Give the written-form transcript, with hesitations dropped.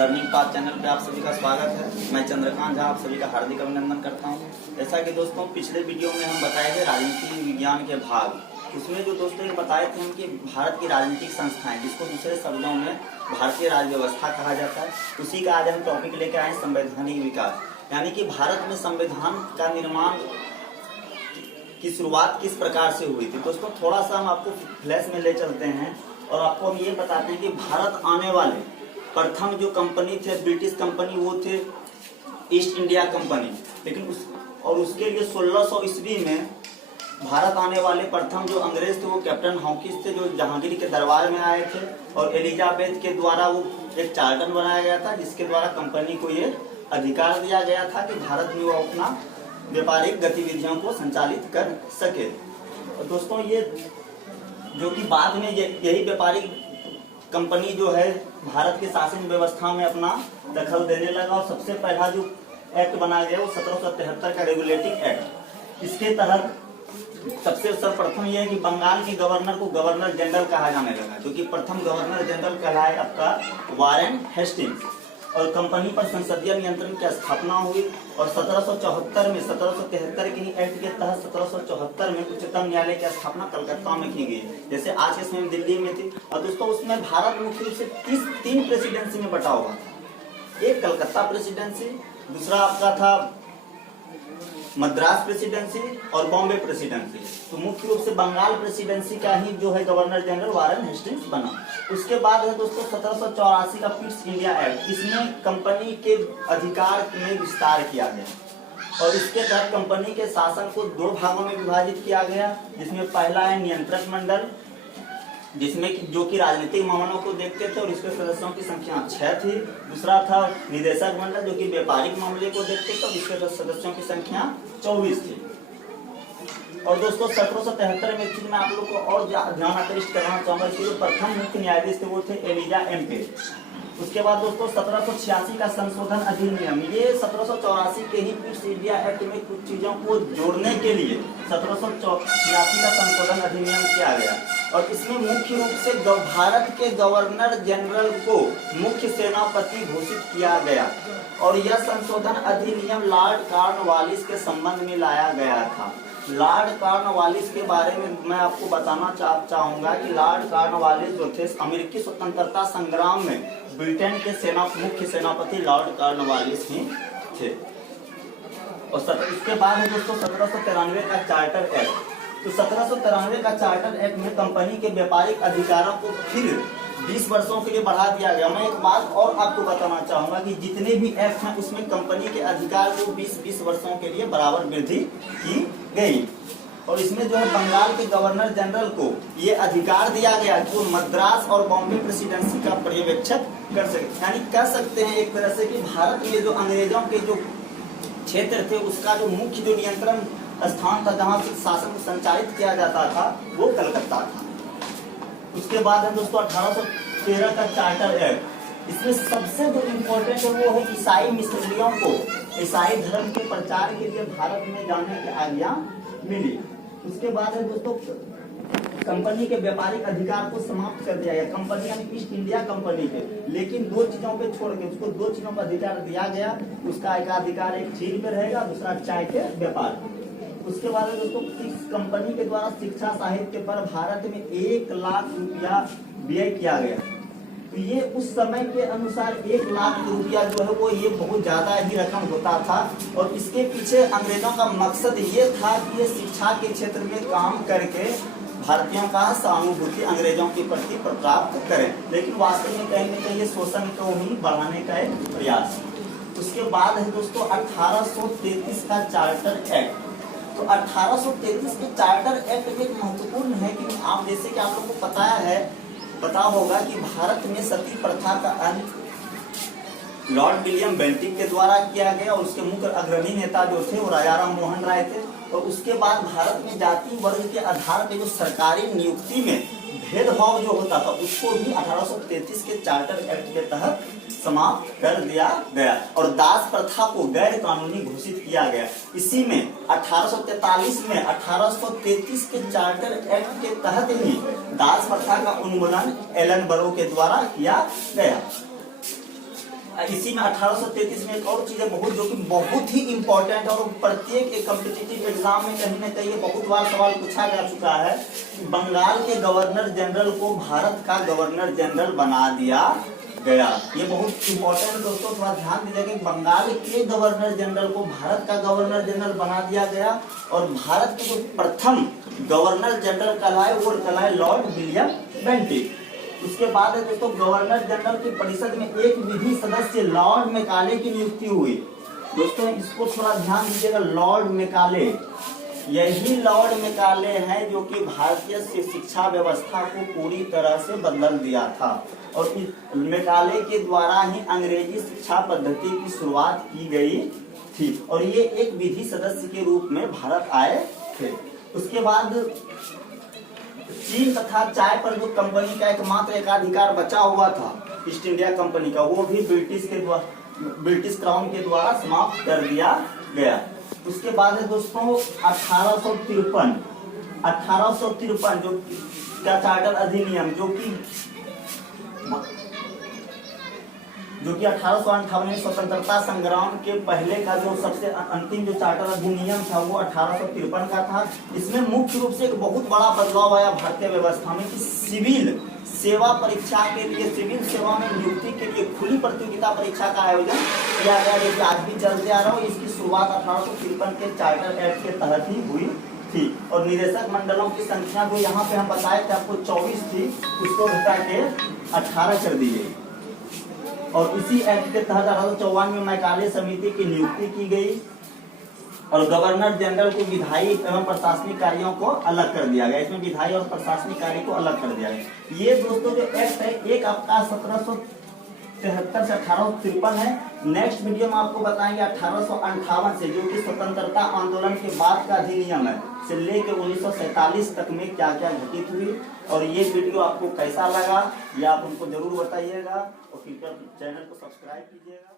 Learning path channel पे आप सभी का स्वागत है। मैं चंद्रकांत झा आप सभी का हार्दिक अभिनंदन करता हूं। जैसा कि दोस्तों पिछले वीडियो में हम बताए थे राजनीति विज्ञान के भाग, उसमें जो दोस्तों ये बताए थे हम कि भारत की राजनीतिक संस्थाएं, जिसको दूसरे शब्दों में भारतीय राज्य व्यवस्था कहा जाता है, उसी का आज हम टॉपिक लेकर आए संवैधानिक विकास। यानी कि भारत में संविधान का निर्माण की शुरुआत किस प्रकार से हुई थी। दोस्तों थोड़ा सा हम आपको फ्लैश में ले चलते हैं और आपको हम ये बताते हैं कि भारत आने वाले प्रथम जो कंपनी थे ब्रिटिश कंपनी, वो थे ईस्ट इंडिया कंपनी। लेकिन उसके लिए 1600 ईस्वी में भारत आने वाले प्रथम जो अंग्रेज थे वो कैप्टन हॉकिंस थे, जो जहांगीर के दरबार में आए थे और एलिजाबेथ के द्वारा वो एक चार्टर बनाया गया था, जिसके द्वारा कंपनी को ये अधिकार दिया गया था कि भारत में वो अपना व्यापारिक गतिविधियों को संचालित कर सके। और दोस्तों ये जो कि बाद में यही व्यापारिक कंपनी जो है भारत के शासन व्यवस्था में अपना दखल देने लगा और सबसे पहला जो एक्ट बना गया वो 1773 का रेगुलेटिंग एक्ट। इसके तहत सबसे सर्वप्रथम यह है कि बंगाल के गवर्नर को गवर्नर जनरल कहा जाने लगा, जो कि प्रथम गवर्नर जनरल कहलाए आपका वारेन हेस्टिंग्स। और कंपनी पर संसदीय नियंत्रण की स्थापना हुई और 1774 में 1773 के एक्ट के तहत 1774 में उच्चतम न्यायालय की स्थापना कलकत्ता में की गई, जैसे आज के समय दिल्ली में थी। और दोस्तों उसमें भारत मुख्य रूप से 3 प्रेसिडेंसी में बटा हुआ था। एक कलकत्ता प्रेसिडेंसी, दूसरा आपका था मद्रास प्रेसिडेंसी और बॉम्बे प्रेसिडेंसी। तो मुख्य रूप से बंगाल प्रेसिडेंसी का ही जो है गवर्नर जनरल वारेन हेस्टिंग्स बना। उसके बाद है दोस्तों 1784 का पिट्स इंडिया एक्ट। इसमें कंपनी के अधिकार में विस्तार किया गया और इसके तहत कंपनी के शासन को 2 भागों में विभाजित किया गया, जिसमें पहला है नियंत्रक मंडल, जिसमें जो कि राजनीतिक मामलों को देखते थे और इसके सदस्यों की संख्या 6 थी। दूसरा था निदेशक मंडल, जो कि व्यापारिक मामले को देखते थे और इसके सदस्यों की संख्या 24 थी। और दोस्तों 1773 में चीज में आप लोग को और ध्यान आकृष्ट करना चाहूंगा कि जो प्रथम मुख्य न्यायाधीश थे वो थे एलिजा एम्पे। उसके बाद दोस्तों 1786 का संशोधन अधिनियम, ये 1784 के ही पिट्स इंडिया एक्ट में कुछ चीजों को जोड़ने के लिए 1786 का संशोधन अधिनियम किया गया और इसमें मुख्य रूप से भारत के गवर्नर जनरल को मुख्य सेनापति घोषित किया गया। और यह संशोधन अधिनियम लॉर्ड कॉर्नवालिस के संबंध में लाया गया था। लॉर्ड कॉर्नवालिस के बारे में मैं आपको बताना चाहूंगा कि लॉर्ड कॉर्नवालिस जो थे अमेरिकी स्वतंत्रता संग्राम में ब्रिटेन के मुख्य सेनापति लॉर्ड कॉर्नवालिस ही थे। और इसके बाद है दोस्तों 1793 का चार्टर एक्ट। तो 1793 का चार्टर एक्ट में कंपनी के व्यापारिक अधिकारों को फिर 20 वर्षों के लिए बढ़ा दिया गया। मैं एक बात और आपको बताना चाहूंगा कि जितने भी एक्ट हैं उसमें कंपनी के अधिकार को 20 वर्षों के लिए बराबर वृद्धि की गई। और इसमें जो है बंगाल के गवर्नर जनरल को ये अधिकार दिया गया कि वो मद्रास और बॉम्बे प्रेसिडेंसी का पर्यवेक्षक कर सके। यानी कह सकते हैं एक तरह से कि भारत में जो अंग्रेजों के जो क्षेत्र थे उसका जो मुख्य जो नियंत्रण स्थान था, जहाँ से शासन को संचालित किया जाता था, वो कलकत्ता था। उसके बाद है दोस्तों 1813 का चार्टर एक्ट। इसमें सबसे जो इम्पोर्टेंट है वो है ईसाई मिशनरियों को ईसाई धर्म के प्रचार के लिए भारत में जाने की आज्ञा मिली। उसके बाद है दोस्तों कंपनी के व्यापारिक अधिकार को समाप्त कर दिया गया, कंपनी यानी ईस्ट इंडिया कंपनी के। लेकिन 2 चीजों पे छोड़ के उसको 2 चीजों का अधिकार दिया गया। उसका एक अधिकार एक चीज पे रहेगा, दूसरा चाय के व्यापार। उसके बाद दोस्तों इस कंपनी के द्वारा शिक्षा साहित्य पर भारत में 1 लाख रुपया व्यय किया गया। तो ये उस समय के अनुसार 1 लाख रुपया जो है वो ये बहुत ज्यादा ही रकम होता था। और इसके पीछे अंग्रेजों का मकसद ये था कि ये शिक्षा के क्षेत्र में काम करके भारतीयों का सहानुभूति अंग्रेजों के प्रति प्राप्त करें, लेकिन वास्तव में कहीं न कहीं शोषण को ही बढ़ाने का एक प्रयास। उसके बाद है दोस्तों 1833 का चार्टर एक्ट। तो 1833 के चार्टर एक्ट में महत्वपूर्ण है कि आप जैसे कि आप लोगों को पता होगा कि भारत में सती प्रथा का अंत लॉर्ड विलियम बेंटिक के द्वारा किया गया और उसके मुख्य अग्रणी नेता जो थे वो राजाराम मोहन राय थे। और उसके बाद भारत में जाति वर्ग के आधार पर जो सरकारी नियुक्ति में भेदभाव जो होता था उसको भी 1833 के चार्टर एक्ट के तहत समाप्त कर दिया गया और दास प्रथा को गैर कानूनी घोषित किया गया। इसी में 1843 में 1833 के चार्टर एक्ट के तहत ही दास प्रथा का उन्मूलन एलन बरो के द्वारा किया गया। इसी में 1833 में एक और चीज है बहुत, जो कि बहुत ही इंपॉर्टेंट है और प्रत्येक एक कॉम्पिटिटिव एग्जाम में कहीं ना कहीं बहुत बार सवाल पूछा जा चुका है। बंगाल के गवर्नर जनरल को भारत का गवर्नर जनरल बना दिया गया। ये बहुत इंपॉर्टेंट दोस्तों, थोड़ा ध्यान दीजिएगा कि बंगाल के गवर्नर जनरल को भारत का गवर्नर जनरल बना दिया गया। और भारत के जो प्रथम गवर्नर जनरल कहलाए वो कहलाए लॉर्ड विलियम बेंटिक। उसके बाद है दोस्तों गवर्नर जनरल की परिषद में एक विधि सदस्य लॉर्ड मैकाले की नियुक्ति हुई। दोस्तों इसको थोड़ा ध्यान दीजिएगा, लॉर्ड मैकाले, यही लॉर्ड मैकाले हैं जो कि भारतीय शिक्षा व्यवस्था को पूरी तरह से बदल दिया था। और इस मैकाले के द्वारा ही अंग्रेजी शिक्षा पद्धति की शुरुआत की गई थी और ये एक विधि सदस्य के रूप में भारत आए थे। उसके बाद चीन तथा चाय पर जो कंपनी का एकमात्र एकाधिकार बचा हुआ था ईस्ट इंडिया कंपनी का, वो भी ब्रिटिश क्राउन के द्वारा समाप्त कर दिया गया। उसके बाद है दोस्तों 1853 जो का चार्टर अधिनियम, जो कि 1858 में स्वतंत्रता संग्राम के पहले का जो सबसे अंतिम जो चार्टर अधिनियम था वो 1853 का था। इसमें मुख्य रूप से एक बहुत बड़ा बदलाव आया भारतीय व्यवस्था में कि सिविल सेवा परीक्षा के लिए, सिविल सेवा में नियुक्ति के लिए खुली प्रतियोगिता परीक्षा का आयोजन किया गया, जो आज भी चलते आ रहा हो। इसकी शुरुआत 1853 के चार्टर एक्ट के तहत ही हुई थी। और निदेशक मंडलों की संख्या जो यहाँ पे हम बताए थे आपको 24 थी, उसको घटा के 18 कर दी गई। और इसी एक्ट के तहत 1854 में मैकाले समिति की नियुक्ति की गई और गवर्नर जनरल को विधायी एवं प्रशासनिक कार्यों को अलग कर दिया गया। इसमें विधायी और प्रशासनिक कार्य को अलग कर दिया गया। ये दोस्तों जो एक्ट है एक आपका 1773 से 1853 है। नेक्स्ट वीडियो में आपको बताएंगे 1858 से, जो कि स्वतंत्रता आंदोलन के बाद का अधिनियम है, से लेकर 1947 तक में क्या क्या घटित हुई। और ये वीडियो आपको कैसा लगा ये आप हमको जरूर बताइएगा और कृपया चैनल को सब्सक्राइब कीजिएगा।